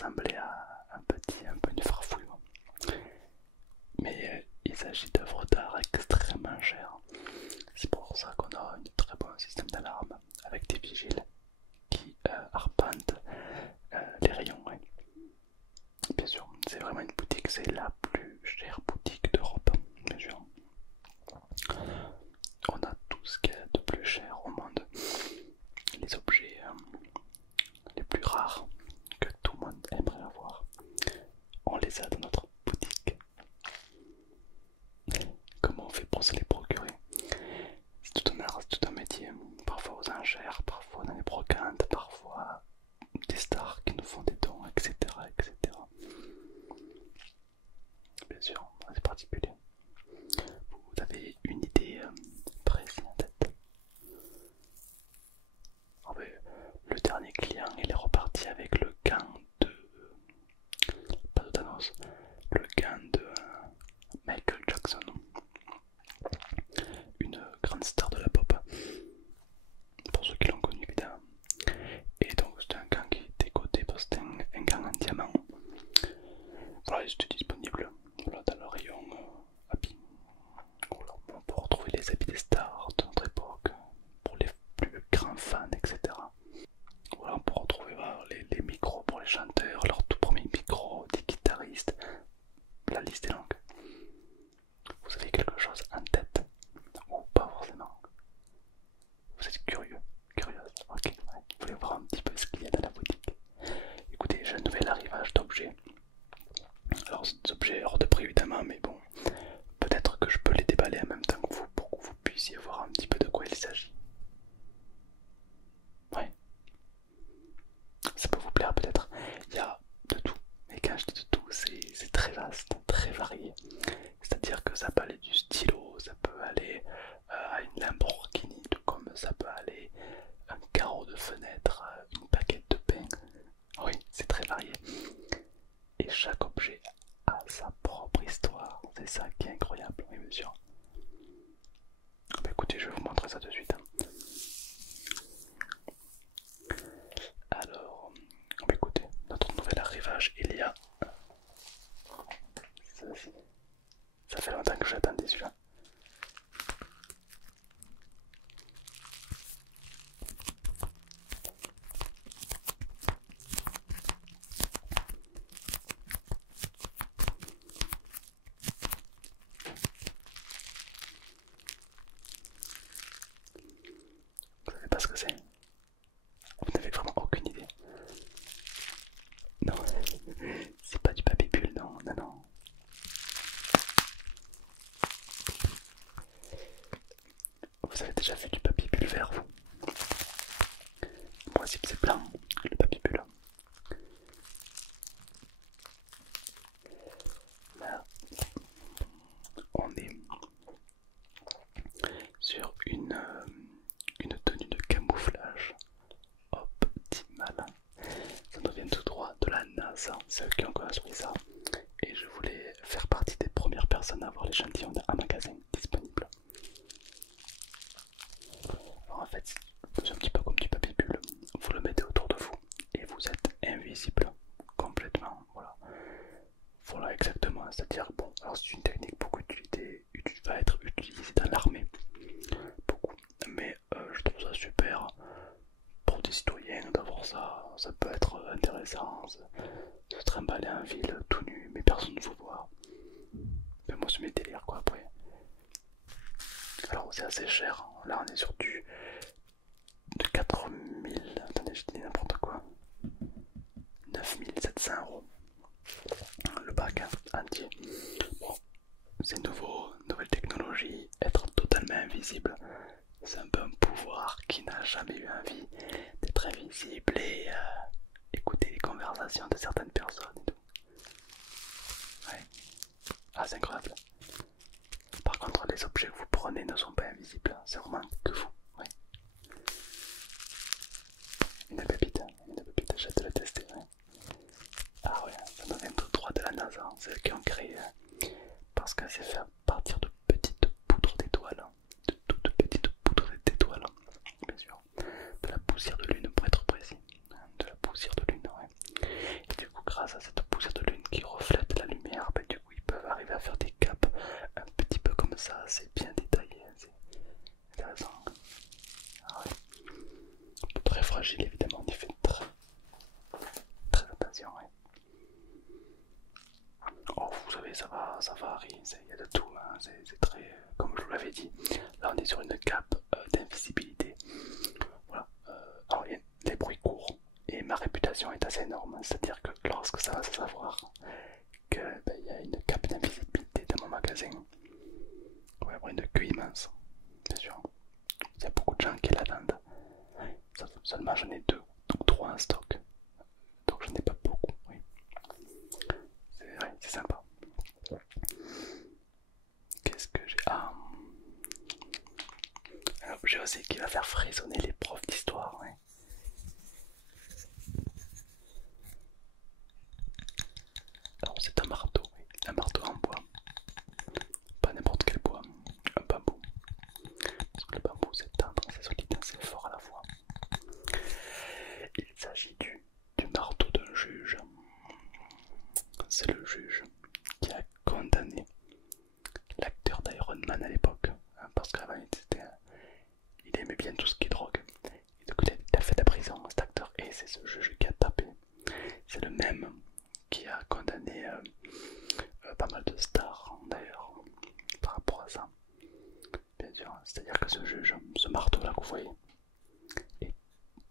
ressembler à un peu une farfouille. Mais il s'agit d'œuvres d'art extrêmement chères. C'est pour ça qu'on a un très bon système d'alarme avec des vigiles qui arpentent les rayons. Ouais. Bien sûr, c'est vraiment une boutique, c'est la plus chère boutique d'Europe, bien sûr. On a tout ce qu'il y a de plus cher au monde. Les objets les plus rares que tout le monde aimerait avoir, on les a dans notre boutique. Comment on fait pour se les procurer? C'est tout un art, c'est tout un métier. Parfois aux enchères, parfois dans les brocantes, parfois des stars qui nous font des dons, etc. etc. Bien sûr, c'est particulier. Vous avez une idée précise en tête? Ah ben, le dernier client, il est reparti avec le gant de... pas de Thanos, le gant de Michael Jackson, une grande star de la pop, pour ceux qui l'ont connu évidemment. Et donc c'était un gant qui était coté parce que c'était un gant en diamant. Voilà, il était disponible voilà, dans le rayon habits. Voilà, on peut retrouver les habits des stars de notre époque, pour les plus grands fans, etc. Voilà, on peut retrouver voilà, les micros pour les chanteurs, leur tout premier micro, des guitaristes, la liste est longue. Vous avez quelque chose en tête ou pas forcément? Vous êtes curieux, curieuse, ok, ouais. Vous voulez voir un petit peu ce qu'il y a dans la boutique. Écoutez, j'ai un nouvel arrivage d'objets. Alors c'est des objets hors de prix évidemment, mais bon, peut-être que je peux les déballer en même temps que vous pour que vous puissiez voir un petit peu de quoi il s'agit. Ouais, ça peut vous plaire peut-être. Il y a de tout, et quand je dis de tout, c'est très vaste, très varié. C'est-à-dire que ça peut aller du stylo, ça peut aller à une Lamborghini, tout comme ça peut aller un carreau de fenêtre, une baguette de pain. Oui, c'est très varié. Et chaque objet a sa propre histoire. C'est ça qui est incroyable, oui monsieur. Bah écoutez, je vais vous montrer ça de suite. Alors, bah écoutez, notre nouvel arrivage, il y a... Ça fait longtemps que j'attendais celui-là. Vous savez pas ce que c'est? Vous n'avez vraiment aucune idée? Non, c'est pas du papier bulle, non, non, non. Vous avez déjà vu du papier bulle vert, vous? Moi, si c'est blanc, le papier bulle. Là, on est sur une tenue de camouflage optimale. Ça nous vient tout droit de la NASA, c'est eux qui ont construit ça. Et je voulais faire partie des premières personnes à avoir l'échantillon d'un magasin disponible. Alors en fait, c'est un petit peu comme du papier bulle. Vous le mettez autour de vous et vous êtes invisible complètement. Voilà, voilà exactement. C'est-à-dire, bon, alors c'est une technique beaucoup utilisée, va être utilisée dans l'armée. Beaucoup. Mais je trouve ça super pour des citoyens d'avoir ça. Ça peut être intéressant. Se trimballer en ville tout nu, mais personne ne vous voit. Mais moi, c'est mes délires quoi après. Alors, c'est assez cher. Là, on est sur du de 4000. Attendez, je dis n'importe quoi. 9700 € le bac entier. Bon, c'est nouveau, nouvelle technologie, être totalement invisible, c'est un peu un pouvoir qui n'a jamais eu envie d'être invisible et écouter les conversations de certaines personnes et tout. Ouais. Ah, c'est incroyable. Par contre, les objets que vous prenez ne sont pas invisibles, c'est vraiment que vous. Ouais. Une pépite, j'ai hâte de la tester. Ouais. Ah ouais, ça nous vient tout droit de la NASA, c'est eux qui ont créé, parce que c'est fait à partir de petites poudres d'étoiles, de toutes petites poudres d'étoiles, bien sûr, de la poussière de lune pour être précis, de la poussière de lune, ouais. Et du coup, l'imagination est assez énorme, c'est-à-dire que lorsque ça va se savoir qu'il y a une cape d'invisibilité dans mon magasin, on va avoir une queue immense, bien sûr. Il y a beaucoup de gens qui la vendent. Seulement j'en ai 2 ou 3 en stock, donc j'en ai pas beaucoup. Oui. C'est sympa. Qu'est-ce que j'ai? Ah, un objet aussi qui va faire frissonner les profs d'histoire. Oui. Alors c'est un marteau, oui. Un marteau en bois. Pas n'importe quel bois, un bambou. Parce que le bambou c'est tendre, c'est solide, c'est fort à la fois. Il s'agit du marteau d'un juge. C'est le juge qui a condamné l'acteur d'Iron Man à l'époque, hein, parce qu'avant il aimait bien tout ce qui est drogue. Et donc il a fait de la prison, cet acteur, et c'est ce juge qui a tapé. C'est le même qui a condamné pas mal de stars d'ailleurs par rapport à ça. Bien sûr, c'est-à-dire que ce juge, ce marteau là que vous voyez,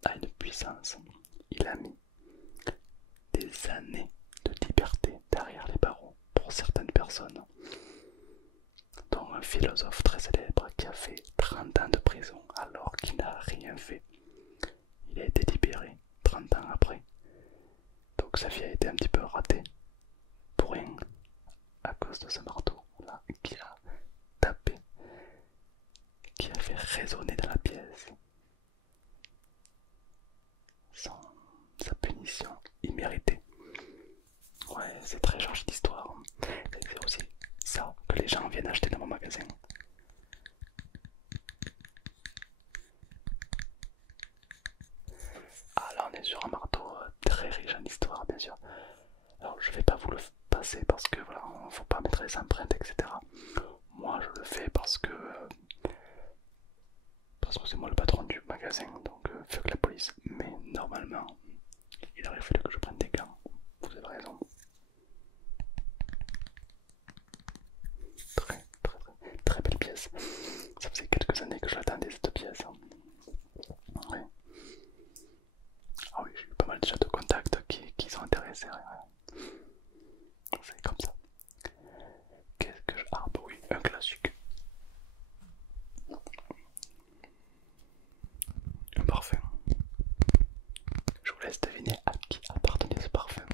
a une puissance. Il a mis des années de liberté derrière les barreaux pour certaines personnes, dont un philosophe très célèbre qui a fait 30 ans de prison alors qu'il n'a rien fait. Il a été libéré 30 ans après. Donc sa vie a été un petit peu ratée pour rien à cause de ce marteau là qui a tapé, qui a fait résonner dans la pièce sa punition imméritée. Ouais, c'est très chargé d'histoire. C'est aussi ça que les gens viennent acheter dans mon magasin. Ah là on est sur un marteau très riche en histoire bien sûr. Alors je vais pas vous le passer parce que voilà, faut pas mettre les empreintes etc. Moi je le fais parce que c'est moi le patron du magasin, donc fait que la police. Mais normalement il aurait fallu que je prenne des gants. Vous avez raison. Très belle pièce. Ça faisait quelques années que j'attendais cette pièce. Ouais. Ah oui, j'ai eu pas mal déjà de contacts qui sont intéressés. Ouais. C'est comme ça. Qu'est-ce que je... Ah bah oui, un classique. Un parfum. Je vous laisse deviner à qui appartenait ce parfum.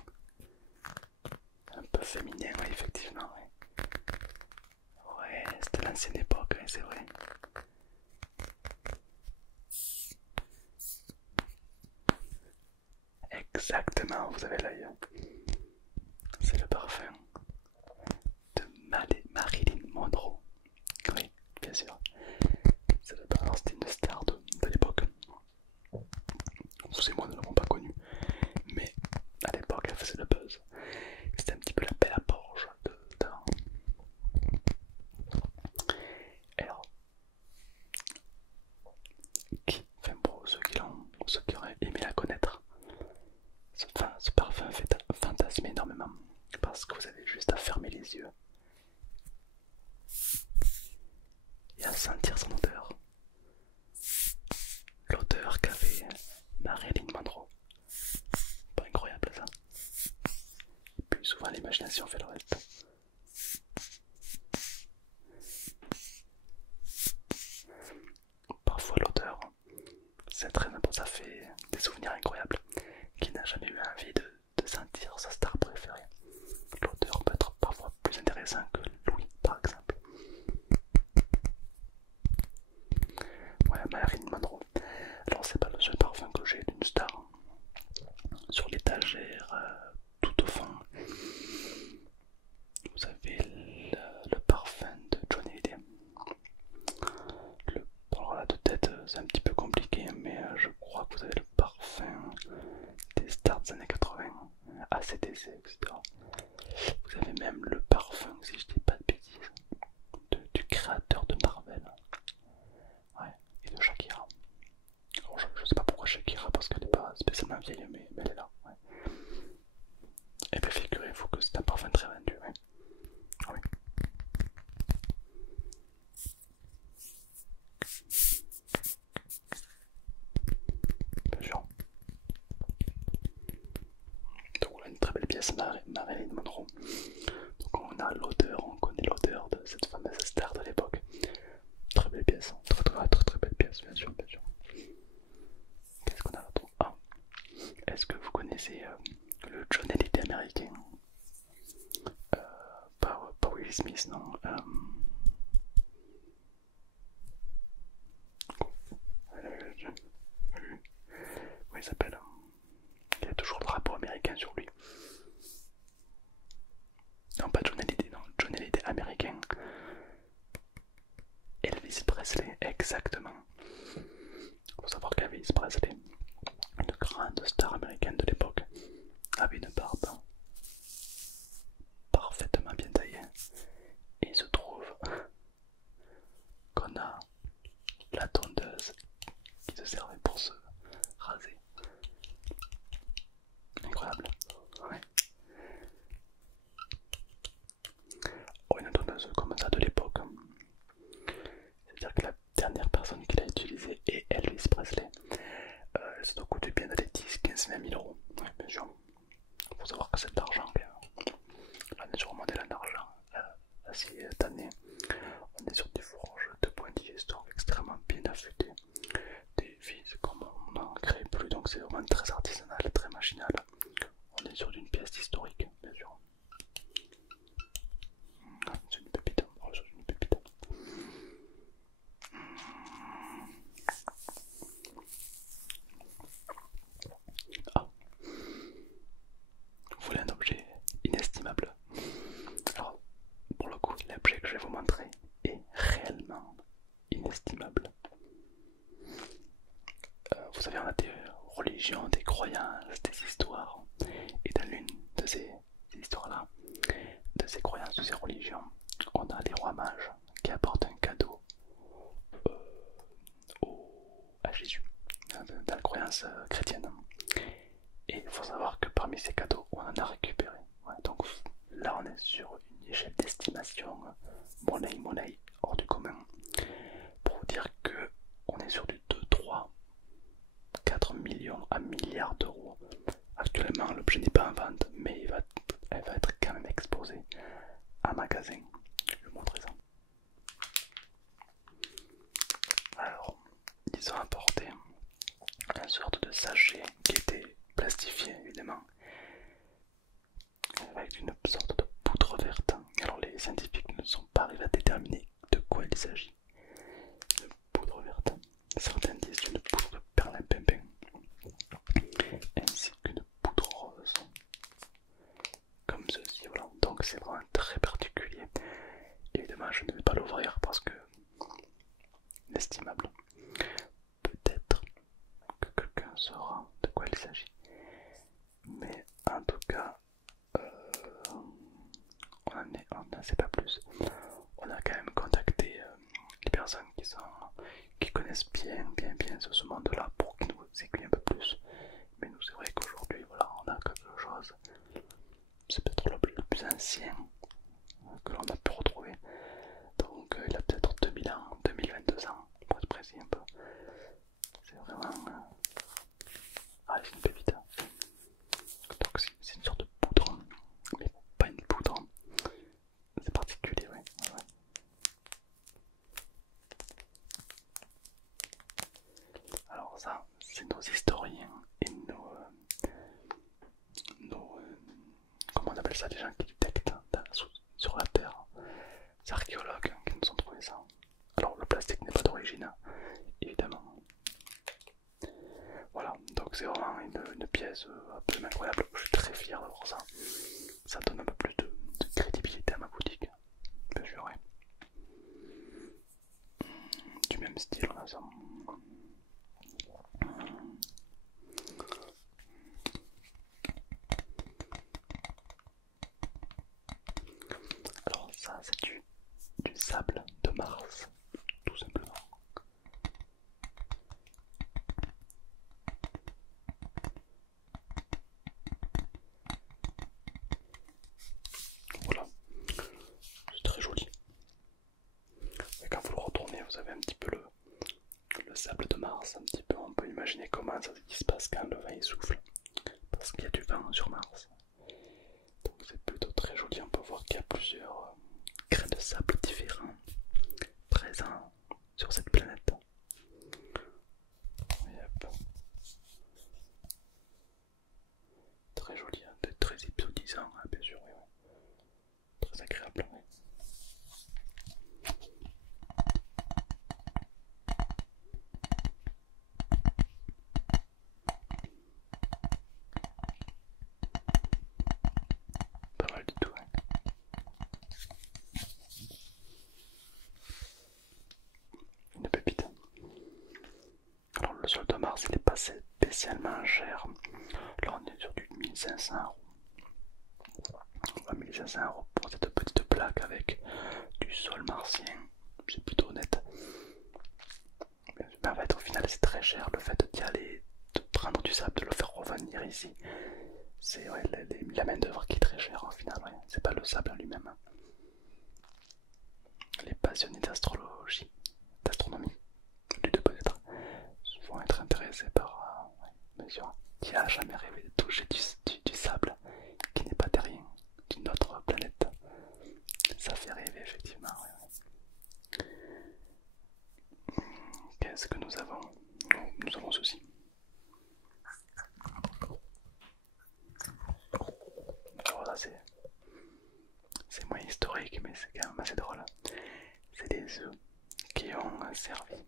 Un peu féminin, oui, effectivement. Oui. Ouais, c'était l'ancienne époque, oui, c'est vrai. Exactement, vous avez l'œil. C'est le parfum de Marilyn Monroe. Oui, bien sûr. C'était une star de l'époque. Vous et moi ne l'avons pas connue, mais à l'époque elle faisait le buzz. C'était un petit peu la belle à Porsche alors, enfin pour ceux qui auraient aimé la connaître, ce parfum fait fantasmer énormément parce que vous avez juste à fermer les yeux et à sentir son odeur. L'odeur qu'avait Marilyn Monroe. Pas incroyable ça. Et puis souvent l'imagination fait le reste. Parfois l'odeur, c'est très important, ça fait des souvenirs incroyables. Qui n'a jamais eu envie de sentir sa star préférée? L'odeur peut être parfois plus intéressant que l'ouïe par exemple. Ouais, Marilyn Monroe. Alors c'est pas le seul parfum que j'ai d'une star. Sur l'étagère, tout au fond, vous avez le parfum de Johnny Hallyday. Alors là de tête c'est un petit peu compliqué, mais je crois que vous avez le parfum des stars des années 80, ACDC, etc. Vous avez même le parfum, si je dis pas de bêtises, du créateur de Marvel. Ouais, et de Shakira. Alors je sais pas pourquoi Shakira, parce qu'elle n'est pas spécialement vieille, mais elle est là. Ouais. Et bien figurez-vous que c'est un parfum très vendu. Ouais. Ah oui. Bien sûr. pièce Marilyn Monroe. Donc on a l'odeur, on connaît l'odeur de cette fameuse star de l'époque. Très belle pièce, très belle pièce, bien sûr, bien sûr. Qu'est-ce qu'on a d'autre? Ah, est-ce que vous connaissez le John Hallyday américain? Pas Will Smith, non. Comment il s'appelle? Il a toujours le drapeau américain sur lui. Non, pas John Hallyday, non. John Hallyday américain. Elvis Presley, exactement. Il faut savoir qu'Elvis Presley, une grande star américaine de l'époque, avait une barbe parfaitement bien taillée. Et il se trouve qu'on a la tondeuse qui se servait pour se raser. Incroyable. Ouais. Oh, une tondeuse comme ça de l'époque. C'est-à-dire que la dernière personne qui l'a utilisée est Elvis Presley. Ça doit coûter bien à des 10-15-20 000 euros. Ouais, bien sûr. Il faut savoir que cet argent, on est sur un modèle en argent cette année. On est sur des forges de pointillés d'histoire extrêmement bien affûtées. Des vis comme on n'en crée plus, donc c'est vraiment très artisanal, très machinal. On est sur une pièce historique, bien sûr. C'est une pépite, on est sur une pépite. Ah, vous voulez un objet inestimable? Alors, pour le coup, l'objet que je vais vous montrer est réellement inestimable. Vous savez, on a des religions, des croyances, des histoires, et dans l'une de ces histoires-là, de ces croyances, de ces religions, on a les rois mages qui apportent un cadeau à Jésus, dans la croyance chrétienne. Et il faut savoir que parmi ces cadeaux, on en a récupéré. Ouais, donc là, on est sur une échelle d'estimation monnaie hors du commun. Pour vous dire que on est sur du 2, 3, 4 millions à milliards d'euros. Actuellement, l'objet n'est pas en vente, mais elle va être quand même exposée en magasin. Je vais vous montrer ça. Alors, ils ont apporté une sorte de sachet qui était plastifié, évidemment, avec une sorte de poudre verte. Alors, les scientifiques ne sont pas arrivés à déterminer de quoi il s'agit. De poudre verte. Certains disent une poudre de perlimpinpin, ainsi qu'une poudre rose. Comme ceci, voilà. Donc, c'est vraiment très particulier. Évidemment, je ne vais pas l'ouvrir parce que inestimable. Peut-être que quelqu'un saura de quoi il s'agit. Mais en tout cas, on n'en sait pas plus. On a quand même contacté les personnes qui connaissent bien ce monde-là pour qu'ils nous aiguillent un peu plus. Mais nous, c'est vrai qu'aujourd'hui, voilà, on a quelque chose. C'est peut-être l'objet le plus ancien que l'on a pu retrouver. Donc, il a peut-être 2000 ans, 2022 ans, pour être précis un peu. C'est vraiment. Ah, c'est une pépite. Donc, c'est une sorte de poudre, mais pas une poudre. C'est particulier, ouais. Ouais. Alors ça, c'est nos historiens et comment on appelle ça, les gens qui détectent sur la Terre, les archéologues qui nous ont trouvé ça. Alors le plastique n'est pas d'origine, évidemment. Voilà, donc c'est vraiment une pièce absolument incroyable. Je suis très fier d'avoir ça. Ça donne un peu plus de crédibilité à ma boutique. Bien sûr, ouais. Du même style, on a ça. Alors ça, c'est du sable de Mars, tout simplement. Voilà, c'est très joli. Et quand vous le retournez, vous avez un petit peu le sable de Mars, un petit peu. On peut imaginer comment ça se passe quand le vent il souffle, parce qu'il y a du vent sur Mars. plutôt très joli. On peut voir qu'il y a plusieurs grains de sable différents présents sur cette planète. Et hop. Très joli, hein, très épisodisant, hein, bien sûr. Ouais. Très agréable. Ouais. Pas mal du tout. Ouais. Une pépite. Alors le sol de Mars il est pas spécialement cher. Là on est sur du 1500 €. 1500 € pour cette petite plaque avec du sol martien. C'est plutôt honnête. Mais en fait au final c'est très cher le fait d'y aller, de prendre du sable, de le faire revenir ici. C'est ouais, la main d'œuvre qui est très chère au final. Ouais. C'est pas le sable en lui-même. Les passionnés d'astrologie, d'astronomie, les deux peut-être, vont être intéressés par, bien sûr, qui a jamais rêvé de toucher du sable qui n'est pas terrien, d'une autre planète. Ça fait rêver effectivement. Ouais. Qu'est-ce que nous avons? Nous avons ceci. Alors là c'est moins historique mais c'est quand même assez drôle. C'est des œufs qui ont servi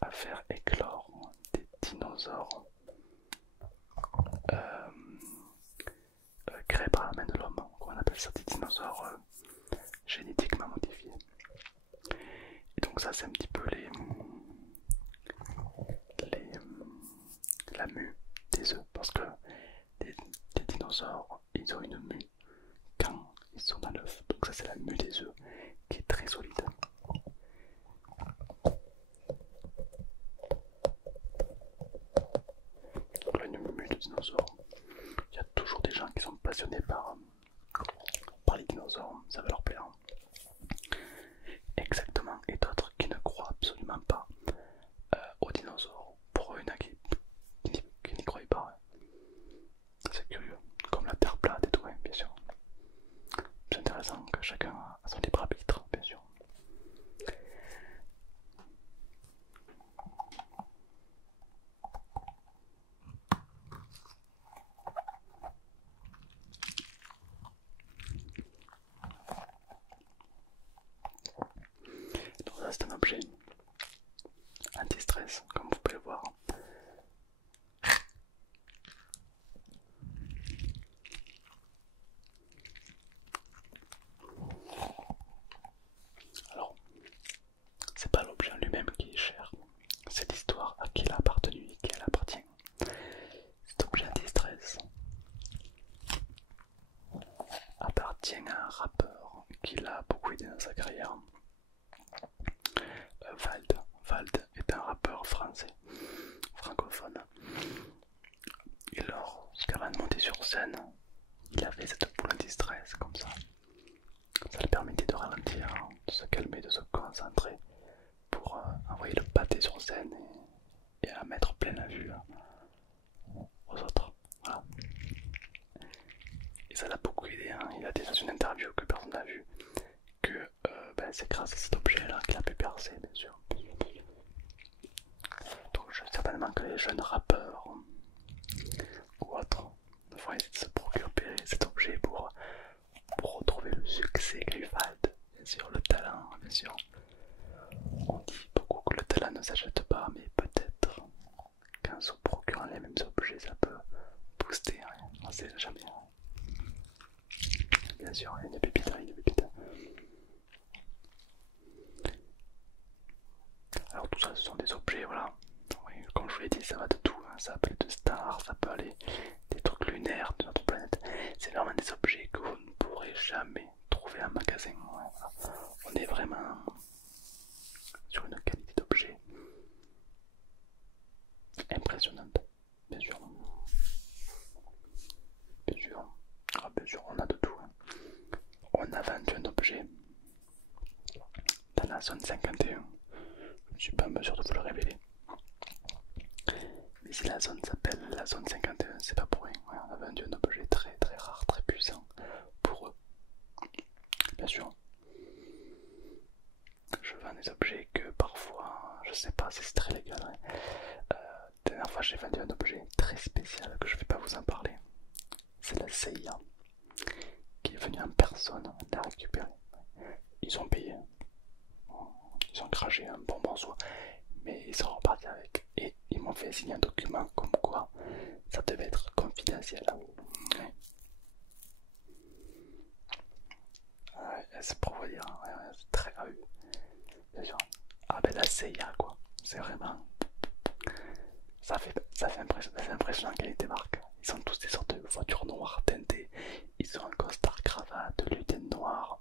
à faire éclore des dinosaures créés par la main de l'homme. On appelle ça des dinosaures génétiquement modifiés. Et donc ça c'est un petit peu la mue des œufs, parce que les dinosaures ils ont une mue quand ils sont dans l'œuf. Donc ça c'est la mue des œufs qui est très solide. Donc là une mue de dinosaure. Il y a toujours des gens qui sont passionnés par les dinosaures, ça va leur plaire. Exactement, et d'autres qui ne croient absolument pas aux dinosaures. Pour eux, il y en a qui n'y croient pas. C'est curieux, comme la terre plate et tout, ouais, bien sûr. C'est intéressant que chacun a son libre arbitre, bien sûr. Donc ça c'est un objet anti-stress, comme vous pouvez le voir. Alors, c'est pas l'objet en lui-même qui est cher, c'est l'histoire à qui il a appartenu et qui elle appartient. Cet objet anti-stress appartient à un rappeur qui l'a beaucoup aidé dans sa carrière. Vald est un rappeur français, francophone. Et lorsqu'avant de monter sur scène, il avait cette boule anti-stress comme ça. Ça lui permettait de ralentir, de se calmer, de se concentrer pour envoyer le pâté sur scène et à mettre plein la vue aux autres. Voilà. Et ça l'a beaucoup aidé. Hein. Il a dit dans une interview que personne n'a vue que c'est grâce à cet objet-là qu'il a pu percer, bien sûr. Donc je sais certainement que les jeunes rappeurs ou autres vont essayer de se procurer cet objet pour retrouver le succès qu'a eu Vald. Bien sûr, le talent, bien sûr. On dit beaucoup que le talent ne s'achète pas, mais peut-être qu'en se procurant les mêmes objets, ça peut booster. Hein. On sait jamais. Hein. Bien sûr, il y a une pépite, il y a une pépite. Alors tout ça, ce sont des objets, voilà. Oui, comme je vous l'ai dit, ça va de tout. Hein. Ça peut aller de stars, ça peut aller des trucs lunaires de notre planète. C'est vraiment des objets que vous ne pourrez jamais trouver en magasin. Ouais, voilà. On est vraiment sur une qualité d'objet impressionnante, bien sûr. Bien sûr. Ah, bien sûr, on a de tout. Hein. On a vendu un objet dans la zone 51. Je ne suis pas en mesure de vous le révéler. Mais si la zone s'appelle la zone 51, c'est pas pour rien. Ouais, on a vendu un objet très très rare, très puissant pour eux. Bien sûr, je vends des objets que parfois, je sais pas si c'est très légal. Ouais. La dernière fois, j'ai vendu un objet très spécial que je vais pas vous en parler. C'est la CIA qui est venue en personne la récupérer. Ils ont payé, ils ont craché un bon morceau, mais ils sont repartis avec. Et ils m'ont fait signer un document comme quoi ça devait être confidentiel. Ouais. Ouais, c'est pour vous dire, ouais, c'est très grave. Bien sûr. Ah ben la CIA quoi, c'est vraiment. Ça fait impressionnant qu'elle débarque. Ils ont tous des sortes de voitures noires teintées. Ils ont un costard cravate, lunettes noires.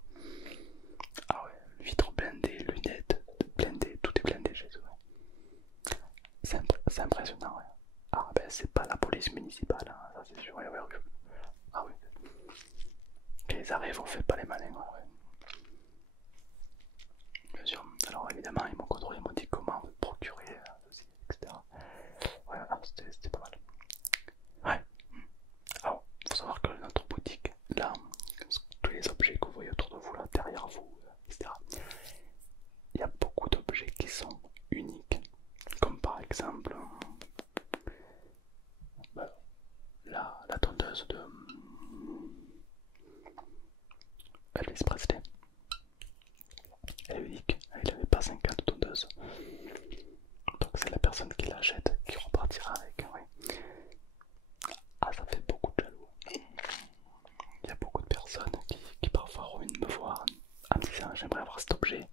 Ah ouais, vitres blindées, lunettes blindées, tout est blindé chez eux. Ouais. C'est impressionnant, ouais. Ah ben c'est pas la police municipale, hein, ça c'est sûr. Ouais, ouais, ouais. Ah oui. Quand ils arrivent, on fait pas les malins, ouais, ouais. Bien sûr. Alors évidemment, ils m'ont contrôlé, ils m'ont dit comment me procurer ceci, etc. Ouais, ah, c'était pas mal. Ouais. Alors, faut savoir que notre boutique, là, tous les objets que vous voyez autour de vous, là, derrière vous, etc., il y a beaucoup d'objets qui sont uniques. Comme par exemple, bah, la tondeuse de Elvis Presley. Elle est unique, il n'avait pas 50 tondeuses. Donc c'est la personne qui l'achète qui repartira avec. Oui. Ah, ça fait beaucoup de jaloux. Il y a beaucoup de personnes qui parfois reviennent me voir en me disant j'aimerais avoir cet objet,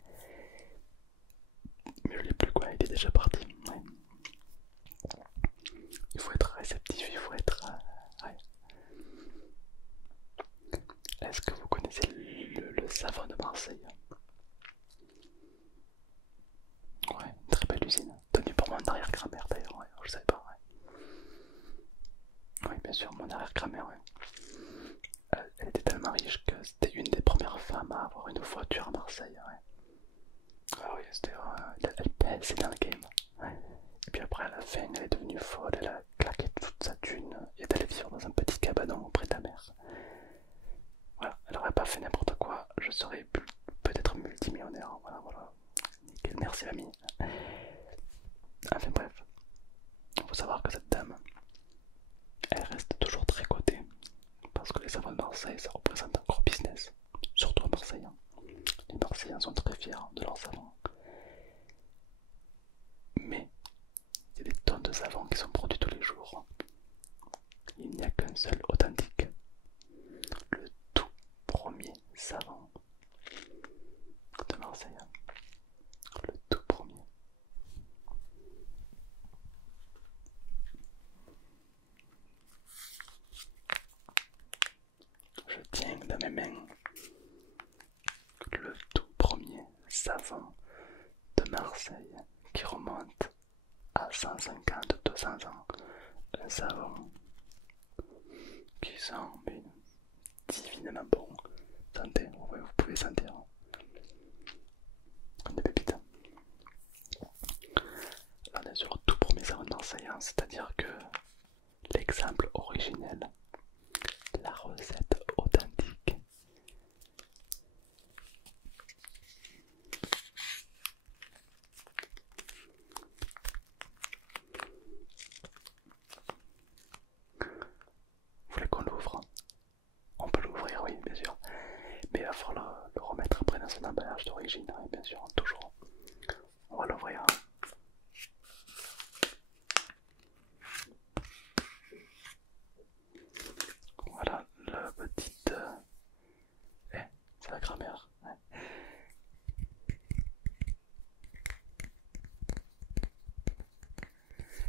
mais je l'ai plus quoi, il est déjà parti. Ouais. Il faut être réceptif, il faut être. Ouais. Est-ce que vous connaissez le savon de Marseille? Ouais, une très belle usine, tenue par mon arrière-grand-mère d'ailleurs, ouais, je savais pas. Ouais. Oui, bien sûr, mon arrière-grand-mère, ouais. Elle était tellement riche que c'était une des premières femmes à avoir une voiture à Marseille. Ouais. Ah oui, c'était dans le game. Ouais. Et puis après, à la fin, elle est devenue folle, elle a claqué toute sa thune et elle allait vivre dans un petit cabanon auprès de la mer. Voilà, elle aurait pas fait n'importe quoi, je serais peut-être multimillionnaire. Voilà, voilà. Nickel, merci l'ami. Enfin bref, il faut savoir que cette dame, elle reste toujours très cotée. Parce que les savons de Marseille, ça représente un gros business. Surtout à Marseille. Les Marseillais sont très fiers de leurs savons. Mais il y a des tonnes de savons qui sont produits tous les jours. Il n'y a qu'un seul authentique. Le tout premier savon de Marseille. Le tout premier. Je tiens dans mes mains le tout premier savon de Marseille qui remonte à 150-200 ans. Un savon qui sent mais, divinement bon. Sentez, ouais, vous pouvez sentir. Des pépites. Là on est sur le tout premier savon de Marseille, hein, c'est-à-dire que l'exemple originel, la recette authentique. Vous voulez qu'on l'ouvre? On peut l'ouvrir, oui, bien sûr. Mais il va falloir le remettre après dans son emballage d'origine, oui, bien sûr, toujours. On va l'ouvrir. Voilà la petite. C'est la grammaire. Ouais.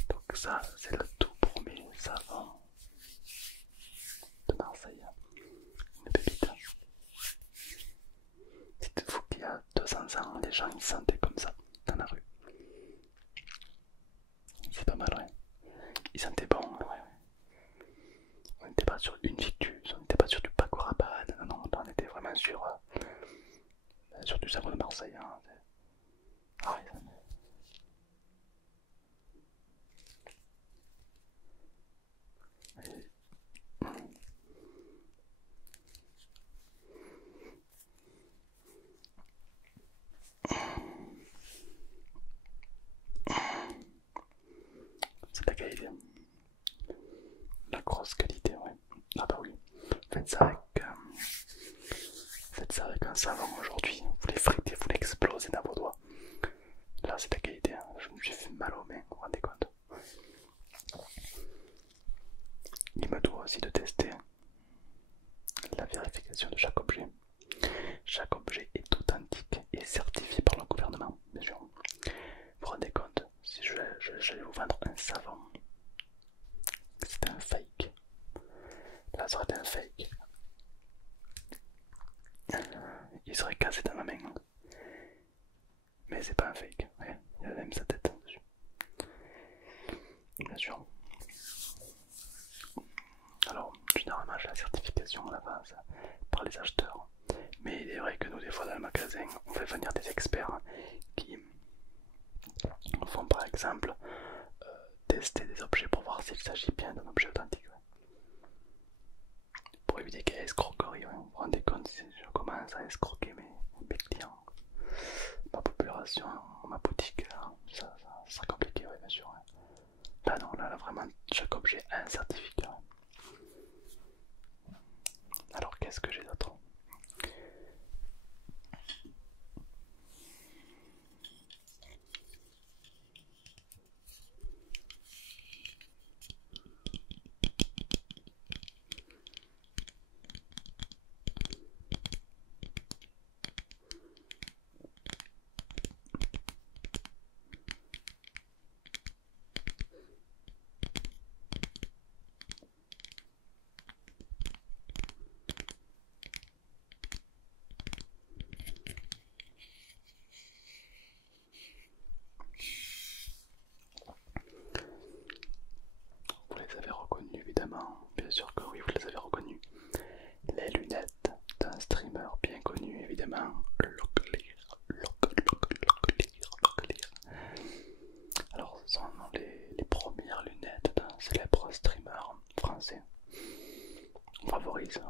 Donc, ça, c'est le tout premier savon de Marseille. Une pépite. Dites-vous qu'il y a 200 ans, les gens ils sentaient comme ça dans la rue. C'est pas mal, ouais. Ils sentaient bon, ouais. On n'était pas sur une Victus, on n'était pas sur du Paco Rabanne, non, non, on était vraiment sur du savon de Marseille. Hein. Ah, ouais, vous les fritez, vous l'explosez dans vos doigts. Là c'est la qualité, hein. Je me suis fait mal aux mains, vous vous rendez compte. Il me doit aussi de tester la vérification de chaque objet. Chaque objet est authentique et certifié par le gouvernement, bien sûr. Vous vous rendez compte, si j'allais vous vendre un savon, c'était un fake. Là, ça aurait été un fake. Il serait cassé dans ma main. Mais c'est pas un fake. Ouais, il a même sa tête dessus. Bien sûr. Alors, généralement, j'ai la certification à l'avance par les acheteurs. Mais il est vrai que nous, des fois, dans le magasin, on fait venir des experts qui font par exemple tester des objets pour voir s'il s'agit bien d'un objet authentique. Ouais. Pour éviter qu'il y ait escroquerie, ouais. Vous vous rendez compte si je commence à escroquer mes clients, ma population, ma boutique, ça sera compliqué, ouais, bien sûr. Ouais. Là non, là vraiment chaque objet a un certificat. Ouais. Alors qu'est-ce que j'ai d'autre? Vous les avez reconnus évidemment, bien sûr que oui, vous les avez reconnus. Les lunettes d'un streamer bien connu évidemment, Locklear. Alors ce sont les premières lunettes d'un célèbre streamer français. On favorise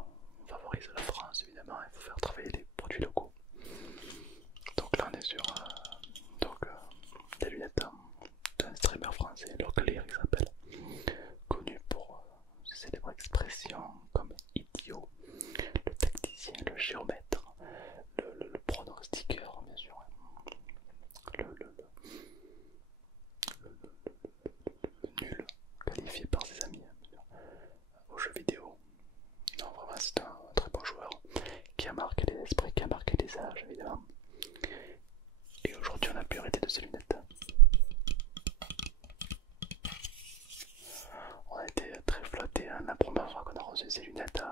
la France évidemment, il faut faire travailler les produits locaux. Donc là on est sur des lunettes d'un streamer français, Locklear il s'appelle, connu pour ses célèbres expressions comme idiot, le tacticien, le géomètre, le pronostiqueur bien sûr, le nul qualifié par ses amis aux jeux vidéo. Non vraiment c'est un très bon joueur qui a marqué les esprits, qui a marqué les âges évidemment. Et aujourd'hui on a pu arrêter de ses lunettes. On a été très flattés, hein. La première fois qu'on a reçu ces lunettes,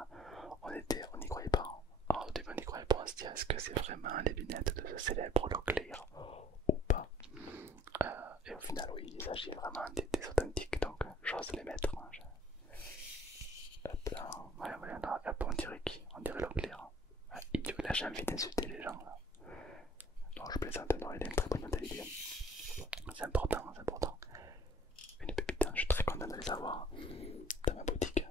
on n'y croyait pas. Alors, au début on n'y croyait pas, on se dit est-ce que c'est vraiment les lunettes de ce célèbre Locklear ou pas. Et au final oui, il s'agit vraiment des authentiques, donc j'ose les mettre. Hein. Hop là, ouais, là, hop, on dirait qui? On dirait Locklear. Ah, idiot, là j'ai envie d'insulter les gens là. Non, je plaisante, non, il a une très bonne mentalité. C'est important, c'est important. Une pépite, je suis très content de les avoir dans ma boutique.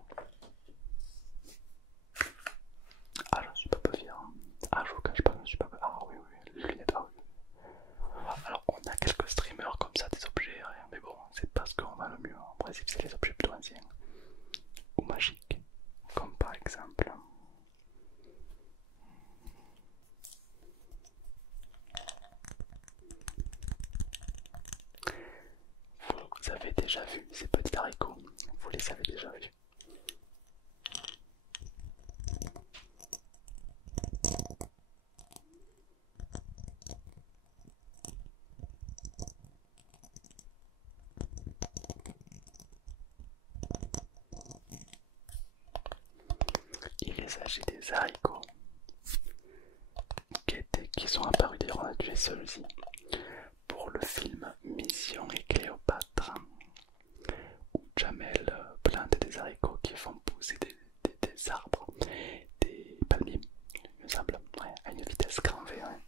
Ah, j'en suis pas peu fier. Ah, je vous cache pas, je suis pas peu. Ah, oui, les lunettes, ah oui. Alors, on a quelques streamers comme ça, des objets, rien, mais bon, c'est pas ce qu'on va le mieux. En principe, c'est les objets plutôt anciens ou magiques, comme par exemple. Vous avez déjà vu ces petits haricots, vous les avez déjà vus. Il s'agit des haricots qui sont apparus, d'ailleurs on a tué celui-ci pour le film Mission et Cléopâtre, où Jamel plante des haricots qui font pousser des arbres, des palmiers, il me semble, ouais, à une vitesse grand V, ouais.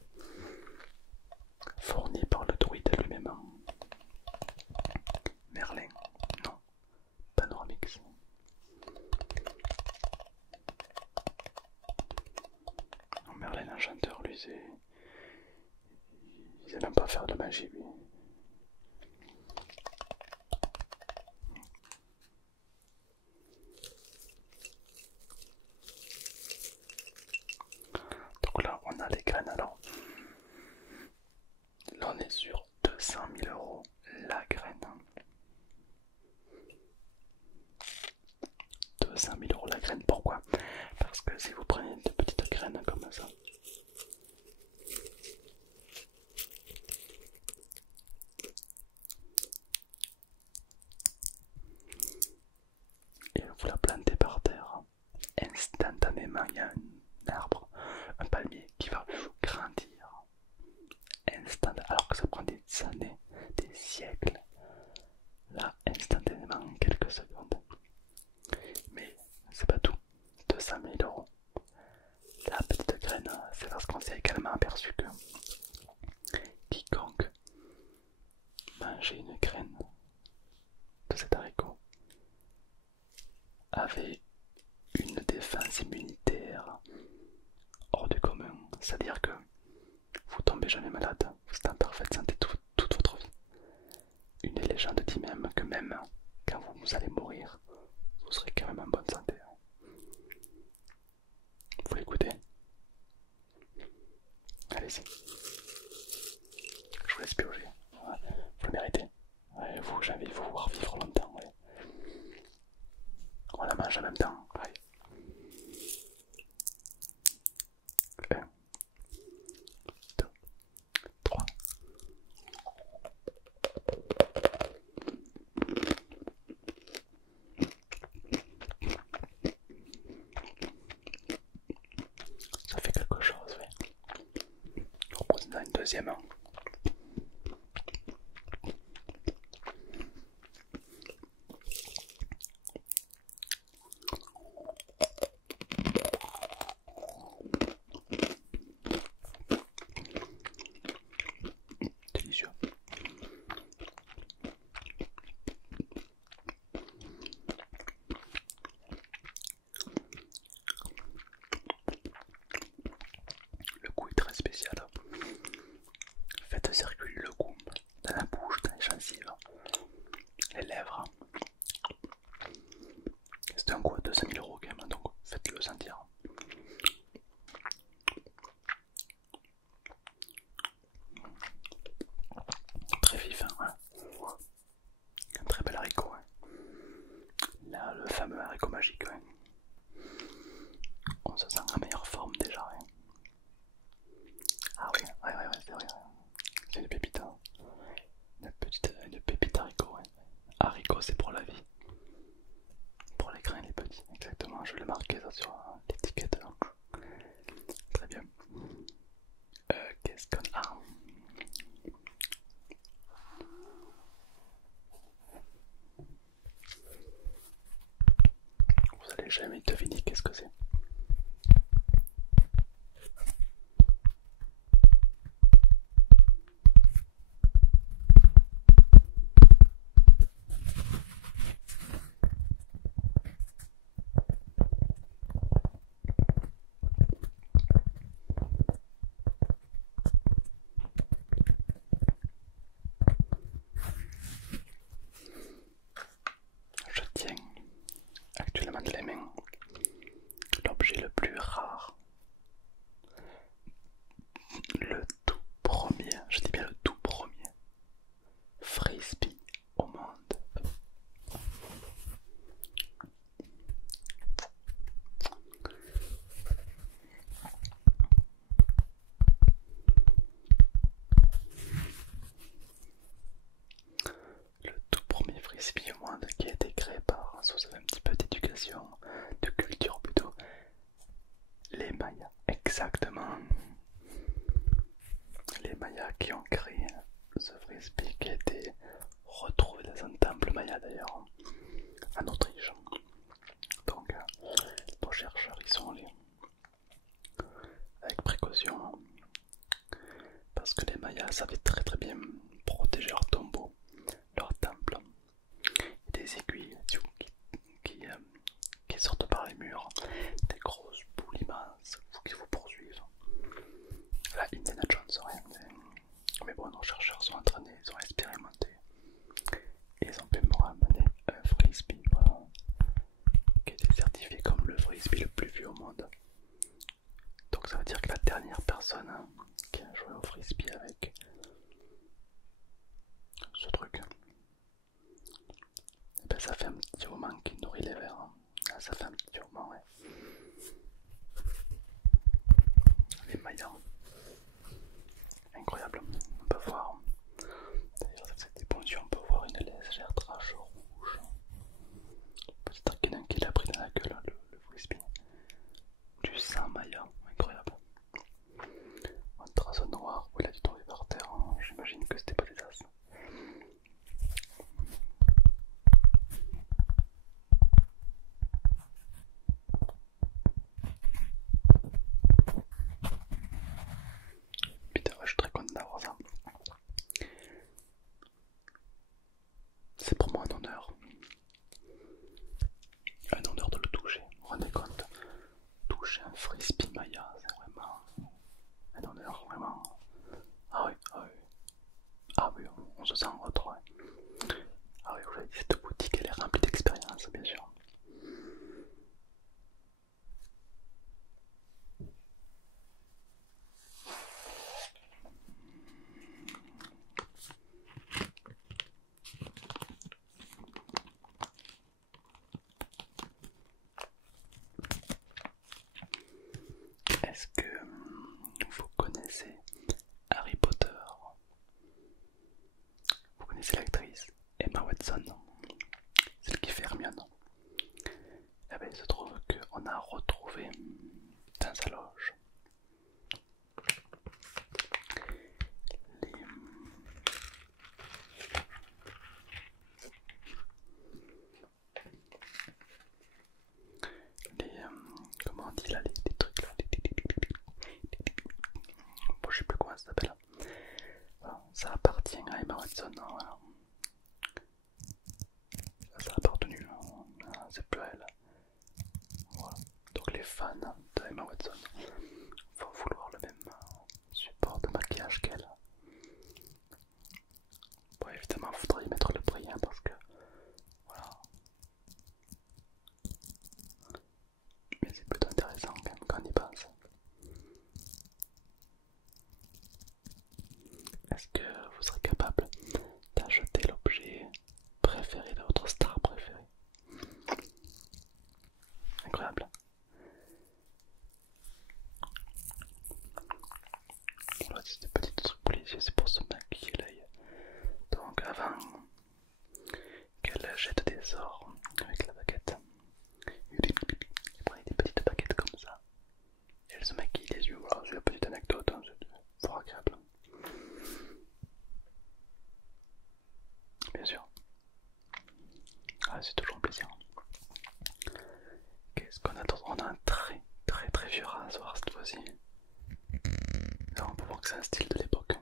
Fourni par le druide lui-même. Merlin, non, Panoramix. Non, Merlin l'enchanteur, lui, il sait même pas faire de magie, lui. Donc là, on a les graines. Alors, années, des siècles, là instantanément en quelques secondes. Mais c'est pas tout, 200 000 euros. La petite graine, c'est parce qu'on s'est également aperçu que quiconque mangeait une graine de cet haricot avait une défense immunitaire hors du commun. C'est-à-dire que vous tombez jamais malade, vous êtes en parfaite santé toute votre vie. Une légende dit même que même quand vous allez mourir, vous serez quand même en bonne santé. Vous l'écoutez? Allez-y. Je vous laisse piocher. Ouais, vous le méritez. Ouais, vous, j'ai envie de vous voir vivre longtemps. Ouais. On la mange en même temps. Allez. 1, 2, 3. Ça fait quelque chose, oui. On repose dans une deuxième. Délicieux. Le goût est très spécial. Faites circuler le goût dans la bouche, dans les gencives, les lèvres. C'est un goût à 200 000 euros quand même, donc faites-le sentir. Très vif, hein, ouais. Un très bel haricot. Ouais. Là, le fameux haricot magique. Ouais. On se sent en meilleure forme déjà. Ouais. Ah oui, ouais, c'est vrai. C'est une pépite. Hein. Une pépite haricot. Ouais. Haricot, c'est pour la vie. Pour les grains, les petits. Exactement, je l'ai marqué ça sur l'étiquette. Très bien. Qu'est-ce qu'on a? Vous allez jamais deviner qu'est-ce que c'est. Je tiens actuellement de les mains l'objet le plus rare, le tout premier, je dis bien le tout premier frisbee au monde. Le tout premier frisbee au monde qui a été créé par, si vous avez un petit peu d'éducation, de culture plutôt, les Mayas, exactement. Les Mayas qui ont créé ce frisbee qui a été retrouvé dans un temple maya d'ailleurs, en Autriche. Donc, nos chercheurs y sont allés avec précaution parce que les Mayas savaient très bien protéger leur tombeau, leur temple, des aiguilles qui sortent par les murs, des grosses boules immenses qui vous poursuivent. Là, Indiana Jones, rien. Mais bon, nos chercheurs sont entraînés, ils ont expérimenté et ils ont pu me ramener un frisbee, voilà, qui a été certifié comme le frisbee le plus vieux au monde. Donc ça veut dire que la dernière personne qui a joué au frisbee avec ce truc, eh ben ça fait un petit moment qu'il nourrit les vers. Ça fait un petit moment, ouais. on se sent autre. Ouais. Ah oui, vous l'avez dit, cette boutique elle est remplie d'expérience, bien sûr. Est-ce que vous connaissez Harry Potter? Vous connaissez l'actrice Emma Watson, celle qui fait Hermione? Eh bien, il se trouve qu'on a retrouvé dans sa loge comment on dit là, les trucs là, bon, je sais plus comment ça s'appelle. Voilà, ça appartient à Emma Watson, hein, voilà. Ça a appartenu, c'est plus elle. Voilà. Donc les fans de Emma Watson vont vouloir le même support de maquillage qu'elle. Bon, évidemment, il faudrait y mettre le prix, hein, parce que voilà. Mais c'est plutôt intéressant quand même quand on y pense. Est-ce que vous serez capable d'acheter l'objet préféré de votre star préférée? Incroyable. Voilà, c'est des petits trucs pour les yeux, c'est pour se maquiller l'œil. Donc avant qu'elle jette des sorts avec la baguette, elle prenait des petites baguettes comme ça. Et elle se maquille les yeux. Voilà, c'est la petite anecdote, hein, c'est fort agréable. Bien sûr. Ah, c'est toujours un plaisir. Qu'est-ce qu'on a d'autre? On a un très vieux rasoir cette fois-ci. Là on peut voir que c'est un style de l'époque.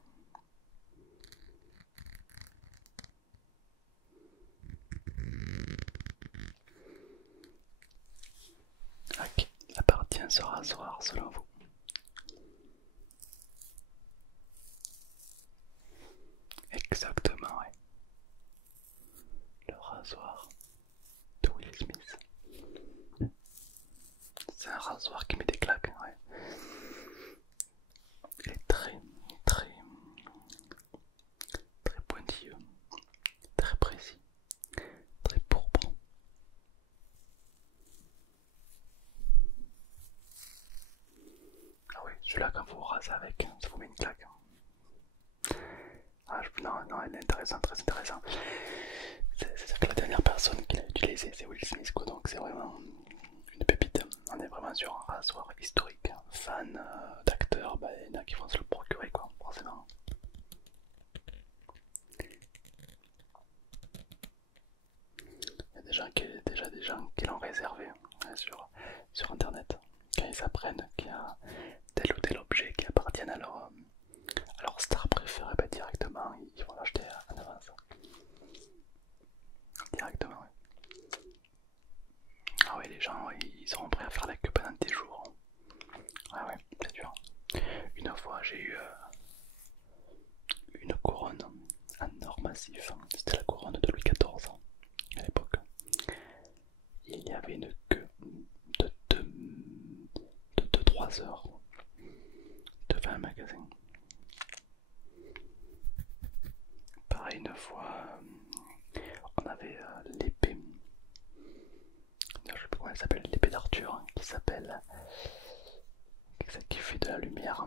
À qui appartient ce rasoir selon vous? Exactement, ouais. Le rasoir de Will Smith. C'est un rasoir qui met des claques, ouais. Il est très pointilleux, très précis, très pourpre. Ah oui, celui-là quand vous rasez avec, ça vous met une claque. Ah, non, elle est intéressante, très intéressant. C'est ça que la dernière personne qui l'a utilisé, c'est Will Smith, quoi, donc c'est vraiment une pépite. On est vraiment sur un rasoir historique. Fan d'acteurs, bah, il y en a qui vont se le procurer, quoi, forcément. Il y a déjà des gens qui l'ont réservé, hein, sur internet. Quand ils apprennent qu'il y a tel ou tel objet qui appartient à leur star préférée, bah, directement ils vont l'acheter en avance. Directement, oui. Ah oui, les gens, ils seront prêts à faire la queue pendant des jours. Ah ouais, c'est dur. Une fois, j'ai eu une couronne en or massif. C'était la couronne de Louis XIV à l'époque. Il y avait une queue de 2-3 heures devant un magasin. Pareil, une fois, on avait l'épée. Je sais pas comment elle s'appelle, l'épée d'Arthur, hein, qui fait de la lumière.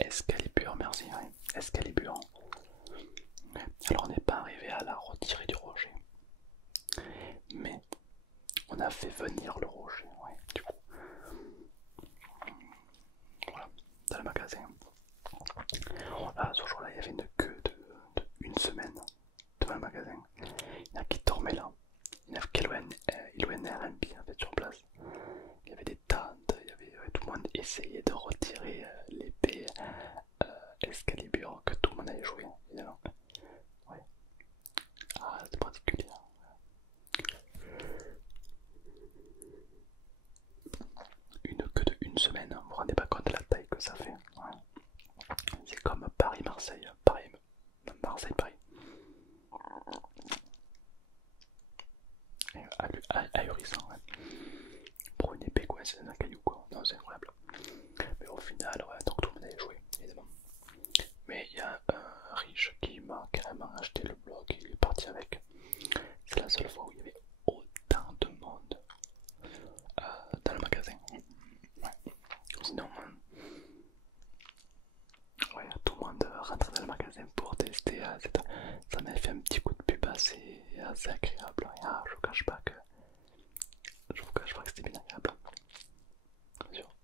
Excalibur, merci, oui. Excalibur. Alors on n'est pas arrivé à la retirer du rocher, mais on a fait venir le rocher, ouais, du coup. Voilà, dans le magasin. Là, ce jour-là, il y avait une queue de une semaine devant le magasin. Il y en a qui dormaient là. Il y en a qui louaient un Airbnb en fait sur place. Marseille, pareil. Marseille, pareil. Ahurissant, ouais. Pour une épée, quoi, c'est un caillou, quoi. Non, c'est incroyable. Mais au final, ouais, donc tout le monde avait joué, évidemment. Mais il y a un riche qui m'a carrément acheté le bloc et il est parti avec. C'est la seule fois où il y avait autant de monde dans le magasin. Ouais. Sinon, ouais, tout le monde rentre dans le magasin pour tester. Ça m'a fait un petit coup de pub assez agréable. Ah, je vous cache pas que c'était bien agréable. Bien sûr.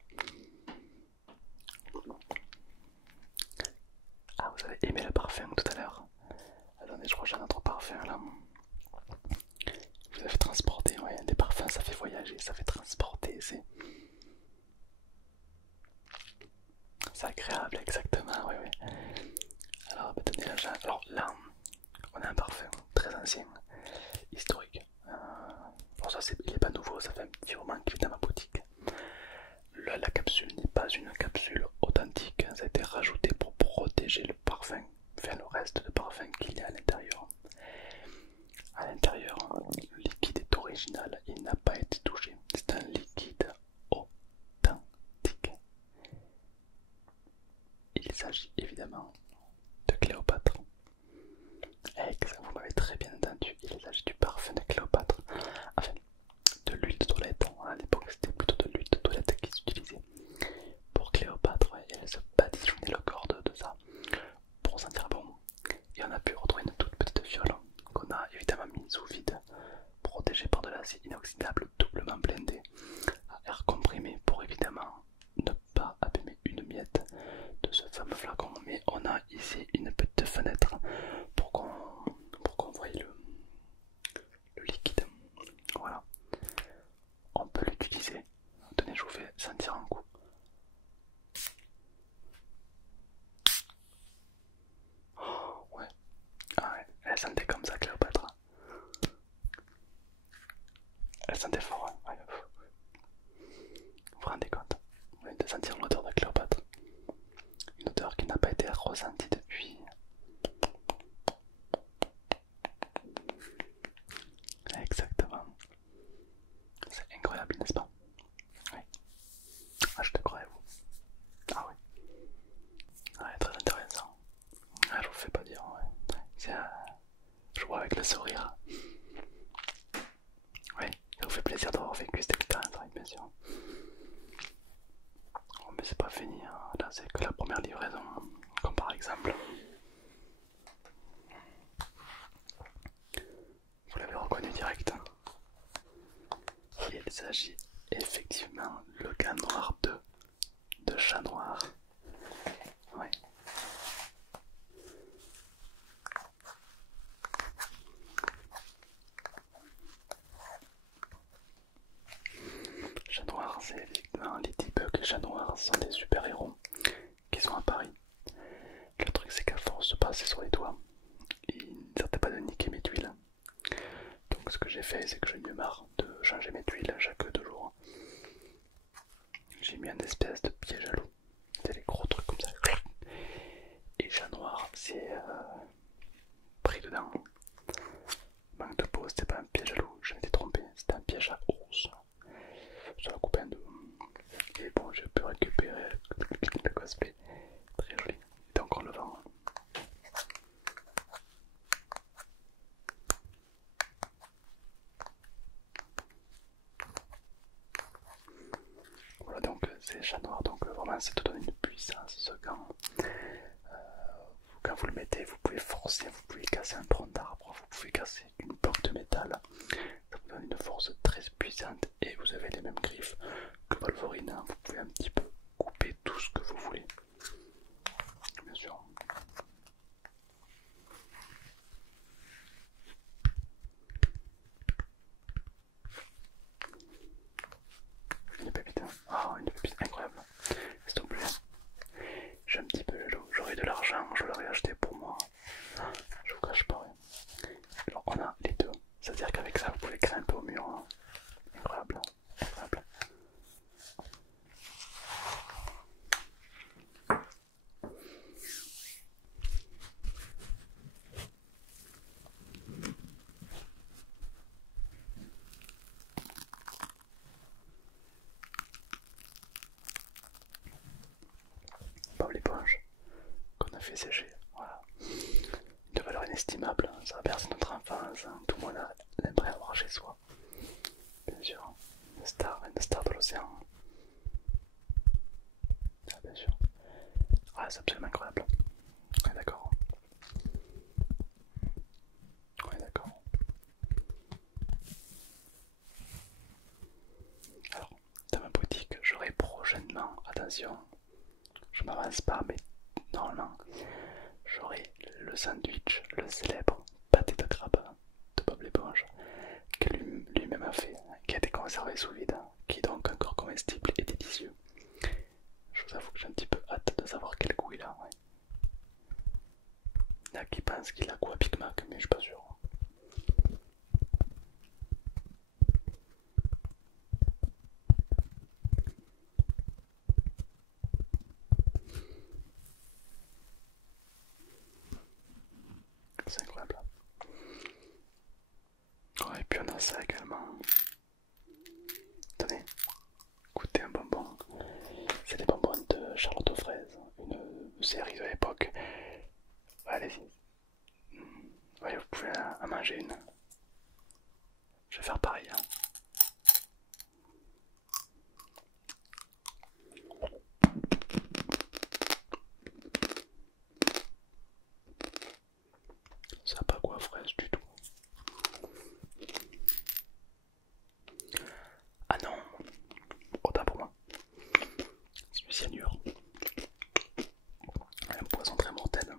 Ah, vous avez aimé le parfum tout à l'heure. Attendez, je crois que j'ai un autre parfum là. Vous avez transporté, ouais, des parfums ça fait voyager, ça fait transporter, c'est agréable, exactement, oui, oui. Alors, bah, tenez là, alors là, on a un parfum très ancien, historique. Bon, ça, il n'est pas nouveau, ça fait un petit moment qu'il est dans ma boutique. Là, la capsule n'est pas une capsule authentique, ça a été rajouté pour protéger le parfum, enfin le reste de parfum qu'il y a à l'intérieur. À l'intérieur, le liquide est original, il n'a pas été touché. C'est un liquide authentique. Il s'agit évidemment de Cléopâtre. Vous m'avez très bien entendu, il s'agit du parfum de Cléopâtre. Enfin, de l'huile de toilette. À l'époque, c'était plutôt de l'huile de toilette qui s'utilisait. Pour Cléopâtre, elle se badigeonnait le corps de ça pour sentir bon. Et on a pu retrouver une toute petite fiole qu'on a évidemment mis sous vide, protégée par de l'acier inoxydable doublement blindé à air comprimé pour évidemment ne pas abîmer une miette de ce fameux flacon. Mais on a ici une petite fenêtre pour qu'on voie le liquide. Voilà, on peut l'utiliser. Tenez, je vous fais sentir un coup. Oh, ouais. Ah ouais, elle sentait comme ça Cléopâtre. Elle sentait fort, hein. Ouais. Vous vous rendez compte? Vous venez de sentir l'odeur de Cléopâtre. Une odeur qui n'a pas été ressentie depuis. Exactement. C'est incroyable, n'est-ce pas? Oui. Ah, je te crois, vous. Ah oui. Ouais, très intéressant. Ah, je vous fais pas dire, ouais. Je vois avec le sourire. Oui, ça vous fait plaisir d'avoir vécu cette expérience, oui, bien sûr. Oh, mais c'est pas fini, hein. Là c'est que la première livraison. Comme par exemple, vous l'avez reconnu direct. Il s'agit effectivement le gars noir 2 de Chat Noir. Ouais. Chat Noir, c'est effectivement Ladybug et Chat Noir sont des super-héros qui sont à Paris. Le truc c'est qu'à force de passer sur les doigts, ils n'arrêtaient pas de niquer mes tuiles. Donc ce que j'ai fait, c'est que j'en ai eu marre de changer mes tuiles chaque 2 jours. J'ai mis un espèce de piège à loup. C'est des gros trucs comme ça. Et Chat Noir, c'est pris dedans. Manque de peau, c'était pas un piège à loup, je m'étais trompé, c'était un piège à ours. Ça a coupé en deux. Et bon, j'ai pu récupérer le cosplay. Très joli. Il était encore le vent. Voilà, donc c'est Chat Noir, donc vraiment ça te donne une puissance ce gant. Quand vous le mettez, vous pouvez forcer, vous pouvez casser un tronc d'arbre, vous pouvez casser une bloc de métal. Ça vous donne une force très puissante et vous avez les mêmes griffes que Wolverine. Hein. Vous pouvez un petit peu couper tout ce que vous voulez. Bien sûr. Une pépite. Oh, une pépite incroyable. S'il te plaît. J'ai un petit peu le lot. J'aurais de l'argent, je l'aurais acheté pour moi. Je vous cache pas. Ouais. Alors on a les deux. C'est-à-dire qu'avec ça, vous pouvez créer un peu au mur. Hein. Incroyable. Incroyable. fait sécher. Voilà. De valeur inestimable, ça va bercer notre enfance, hein. Tout le monde aimerait avoir chez soi. Bien sûr, une star de l'océan. Ah, bien sûr. Ah, c'est absolument incroyable. Ouais, d'accord. Ouais, d'accord. Alors, dans ma boutique, j'aurai prochainement, attention, je m'avance pas, mais normalement, j'aurai le sandwich, le célèbre pâté de crabe de Bob l'éponge, que lui-même a fait, qui a été conservé sous vide, qui est donc encore comestible et délicieux. Je vous avoue que j'ai un petit peu hâte de savoir quel goût il a. Ouais. Il y en a qui pensent qu'il a goût à Big Mac, mais je suis pas sûr. C'est incroyable. Ouais, et puis on a ça également. Tenez, goûtez un bonbon. C'est des bonbons de Charlotte aux fraises, une série de l'époque. Allez-y. Ouais, vous pouvez en manger une. Je vais faire pareil. Hein. Ça n'a pas goût à fraise du tout. Ah non, autant pour moi. C'est du cyanure. Un poison très mortel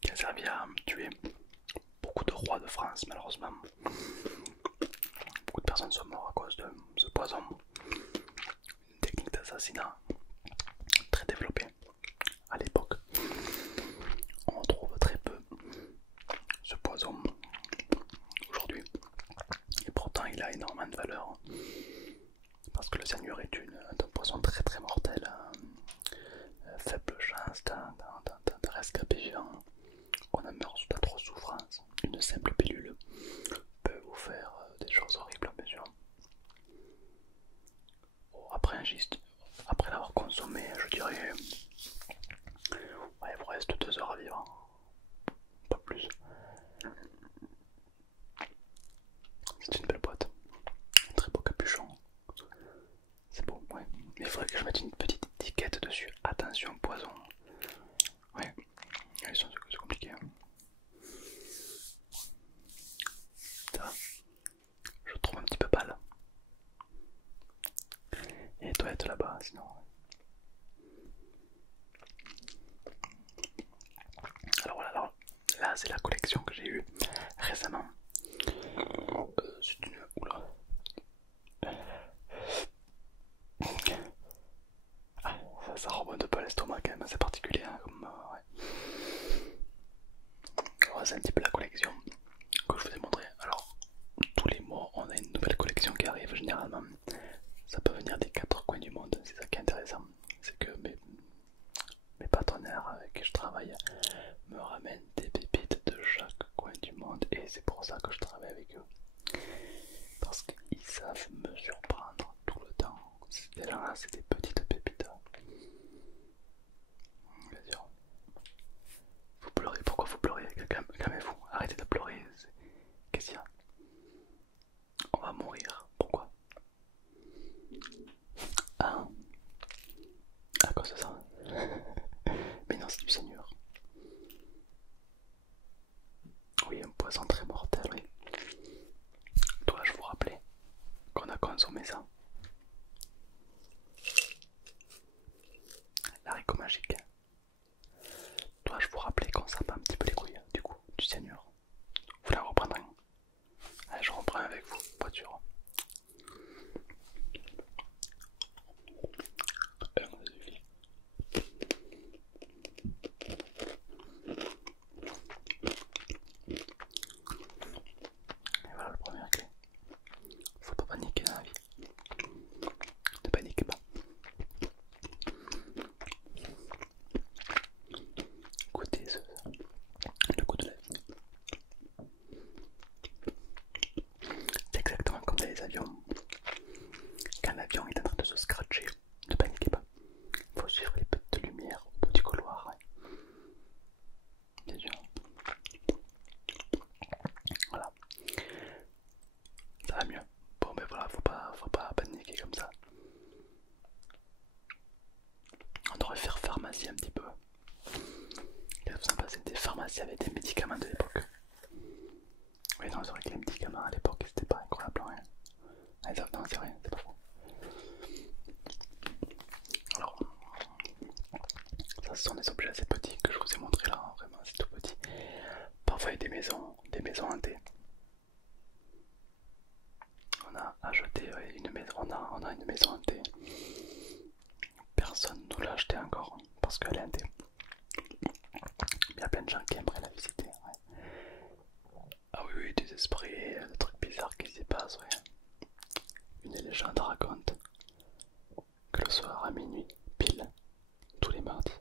qui a servi à tuer beaucoup de rois de France, malheureusement. Beaucoup de personnes sont mortes à cause de ce poison. Une technique d'assassinat très développée à l'époque. On retrouve très peu ce poison aujourd'hui. Et pourtant il a énormément de valeur. Parce que le cyanure est un poison très très mortel. Faible chance de rescapé vivant. On en meurt sous trop de souffrance. Une simple pilule peut vous faire des choses horribles, bien sûr. Après l'avoir consommé, je dirais, ouais, il vous reste 2 heures à vivre, pas plus. C'est une belle boîte, un très beau capuchon, c'est beau, ouais. Mais il faudrait que je mette une petite étiquette dessus, attention poison. Ouais, c'est compliqué. Hein. Ça, je trouve un petit peu pâle. Et les toilettes là-bas, sinon. Alors voilà, là c'est la collection que j'ai eue récemment. C'est une. Oula. Ah, ça remonte pas l'estomac quand même, c'est particulier. Hein, comme, ouais. Ouais, c'est un petit peu la collection que je vous ai montré. Alors, tous les mois, on a une nouvelle collection qui arrive généralement. Ça peut venir des 4 coins du monde, c'est ça qui est intéressant. C'est que mes partenaires avec qui je travaille me ramènent des pépites de chaque coin du monde et c'est pour ça que je travaille avec eux. Parce qu'ils savent me surprendre tout le temps. Ces gens-là, c'est des petites pépites. Bien sûr. Vous pleurez, pourquoi vous pleurez? Calmez-vous, arrêtez de pleurer. Qu'est-ce qu'il y a? On va mourir, pourquoi? Ah, à cause de ça. Mais non, c'est du cyanure. Oui, un poison très mortel, oui. Dois-je vous rappeler qu'on a consommé ça? L'haricot magique. Dois-je vous rappeler qu'on s'en bat un petit peu les couilles, du coup, du cyanure? Vous voulez en reprendre un? Allez, je reprends avec vous, pas sûr. Et voilà le premier clé. Faut pas paniquer dans la vie. s'il y avait des médicaments de l'époque. Oui, non, c'est vrai que les médicaments à l'époque c'était pas incroyable. Hein. Ah, non, c'est vrai, c'est pas faux. Alors, ça ce sont des objets assez petits que je vous ai montré là, hein, vraiment c'est tout petit. Parfois il y a des maisons hantées. On a acheté une maison, on a une maison hantée. Personne ne nous l'a acheté encore parce qu'elle est hantée. Il y a plein de gens qui aimeraient la visiter. Ouais. Ah oui, oui, des esprits, des trucs bizarres qui s'y passent. Ouais. Une légende raconte que le soir à minuit, pile, tous les mardis,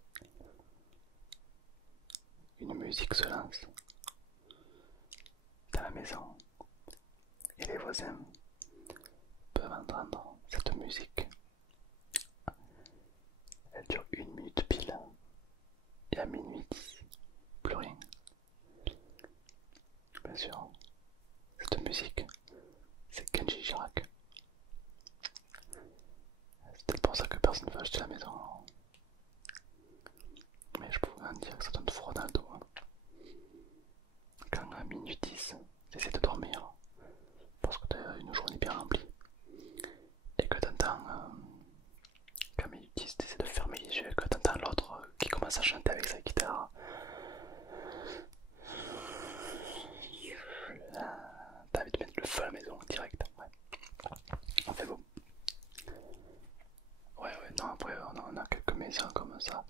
une musique se lance dans la maison et les voisins peuvent entendre cette musique. Elle dure 1 minute pile et à minuit 10, plus rien. Bien sûr, cette musique, c'est Kenji Girac. C'est peut-être pour ça que personne ne veut acheter la maison. Mais je pouvais en dire que ça donne froid dans le dos. Hein. Quand à minuit 10, t'essaies de dormir parce que t'as une journée bien remplie et que t'entends, quand minuit 10, t'essaies de fermer les yeux et que t'entends l'autre qui commence à chanter avec sa guitare. T'as envie de mettre le feu à la maison direct. Ouais. On fait beau. Ouais, non, après on a quelques maisons comme ça.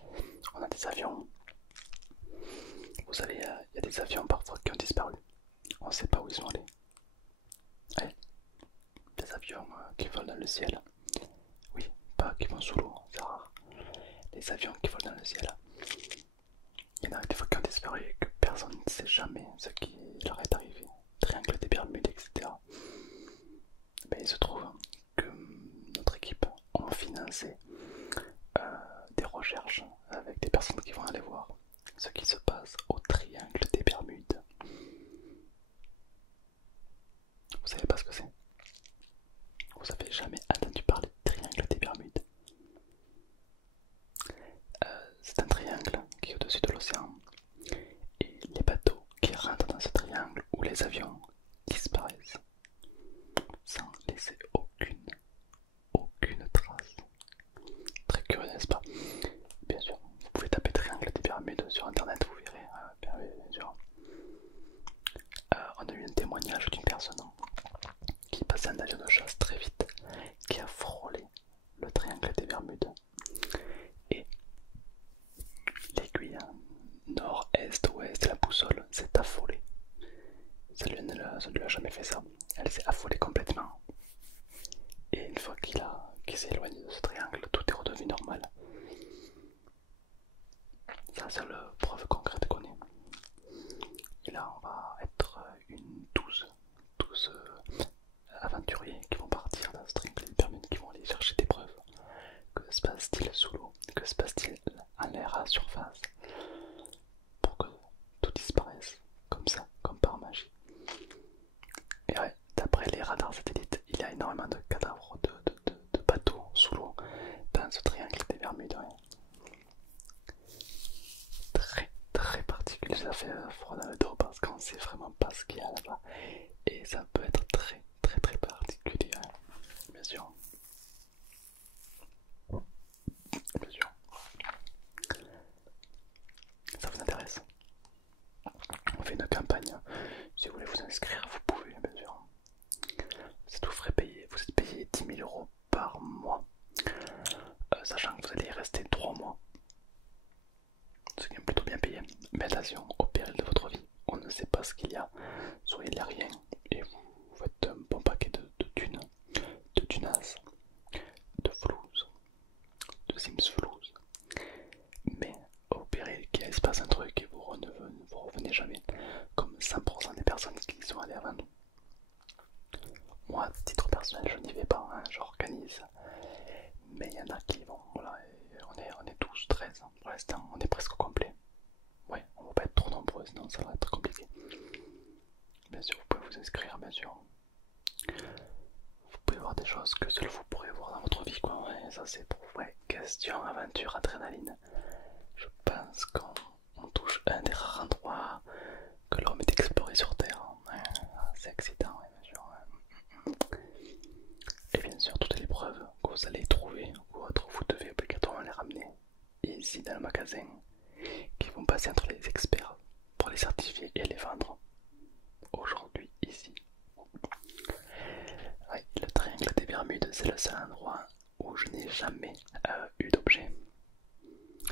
On a des avions. Vous savez, il y a des avions parfois qui ont disparu. On sait pas où ils sont allés. Ouais, des avions qui volent dans le ciel. Oui, pas qui vont sous l'eau, c'est rare. Les avions qui volent dans le ciel. Il y en a des fois qui ont disparu et que personne ne sait jamais ce qui leur est arrivé. Triangle des Bermudes, etc. Mais il se trouve que notre équipe a financé des recherches avec des personnes qui vont aller voir ce qui se passe au Triangle des Bermudes. Vous savez pas ce que c'est? Vous avez jamais entendu parler du Triangle des Bermudes? C'est un triangle qui est au-dessus de l'océan. Et les bateaux qui rentrent dans ce triangle ou les avions disparaissent sans laisser aucune trace. Très curieux, n'est-ce pas? Bien sûr, vous pouvez taper Triangle des Bermudes sur internet, vous verrez. Bien sûr. On a eu un témoignage d'une personne qui passait un avion de chasse très vite, qui a frôlé le Triangle des Bermudes. Et l'aiguille nord, est, ouest, la boussole s'est affolée. Ça ne lui a jamais fait ça. Elle s'est affolée complètement. Et une fois qu'il s'est éloigné de ce triangle, tout est redevenu normal. C'est la seule preuve concrète qu'on ait. Et là, on va être une 12 aventuriers qui vont partir dans ce triangle des Bermudes, qui vont aller chercher des preuves. Que se passe-t-il sous l'eau? Que se passe-t-il en l'air à surface? Pour que tout disparaisse comme ça, comme par magie. Et ouais, d'après les radars satellites, il y a énormément de cadavres de bateaux sous l'eau dans ce triangle des Bermudes. Ouais. Très particulier, ça fait froid dans le dos parce qu'on sait vraiment pas ce qu'il y a là-bas. Et ça peut être très particulier, ouais. Bien sûr. Bien sûr. Ça vous intéresse? On fait une campagne. Si vous voulez vous inscrire, vous pouvez, bien sûr. C'est tout frais payé. Vous êtes payé 10 000 euros par mois. Sachant que vous allez y rester 3 mois. Ce qui est plutôt bien payé. Mais attention, au péril de votre vie, on ne sait pas ce qu'il y a. Soyez les rien et vous faites un bon paquet de thunes, de tunas, de flouze, de sims flouze. Mais au péril qu'il se passe un truc et vous revenez jamais, comme 100% des personnes qui y sont allées avant nous. Moi, à titre personnel, je n'y vais pas, hein, j'organise. Mais il y en a qui vont, voilà, on est 12, 13 pour l'instant, on est presque au complet. Ouais, on va pas être trop nombreux, sinon ça va être compliqué. Bien sûr, vous pouvez vous inscrire, bien sûr. Vous pouvez voir des choses que seul vous pourrez voir dans votre vie, quoi. Ouais, ça c'est pour question, aventure, adrénaline. Je pense qu'on touche un des rares endroits c'est excitant, ouais, bien sûr. Et bien sûr, toutes les preuves que vous allez trouver ou autres, vous devez obligatoirement les ramener ici dans le magasin qui vont passer entre les experts pour les certifier et les vendre aujourd'hui ici. Ouais, le triangle des Bermudes, c'est le seul endroit où je n'ai jamais eu d'objet.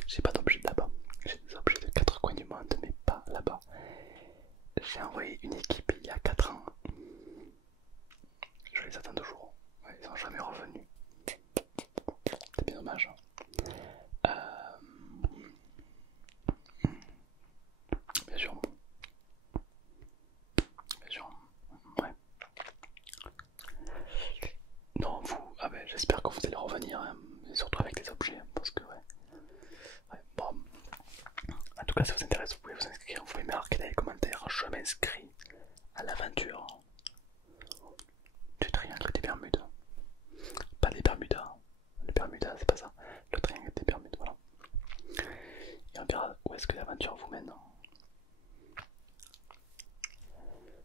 J'ai pas d'objet là-bas. J'ai des objets de 4 coins du monde, mais pas là-bas. J'ai envoyé une équipe il y a 4 ans. Je les attends toujours. Ouais, ils sont jamais revenus. C'est bien dommage. Bien sûr. Bien sûr. Ouais. Non, vous. Ah ben, j'espère que vous allez revenir. Hein, et surtout avec des objets. Parce que, ouais. Ouais, bon. En tout cas, si ça vous intéresse, vous pouvez vous inscrire. Vous pouvez marquer dans les commentaires. Je m'inscris à l'aventure du triangle des Bermudes. Pas les Bermudas. Les Bermudas, c'est pas ça. Le triangle des Bermudes, voilà. Et on verra où est-ce que l'aventure vous mène.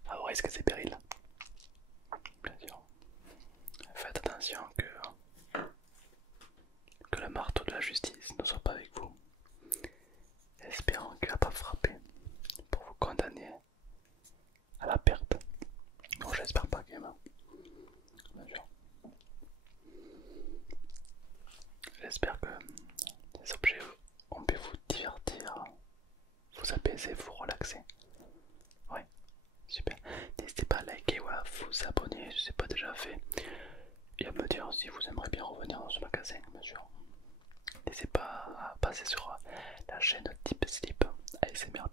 À vos risques et périls. Bien sûr. Faites attention que le marteau de la justice ne soit pas avec vous. Espérons qu'il ne va pas frapper pour vous condamner à la perte. Non, j'espère pas quand même. Bien sûr. J'espère que ces objets ont pu vous divertir, vous apaiser, vous relaxer. Ouais, super. N'hésitez pas à liker ou à vous abonner si ce n'est pas déjà fait. Et à me dire si vous aimeriez bien revenir dans ce magasin, bien sûr. N'hésitez pas à passer sur la chaîne Deep Sleep, ASMR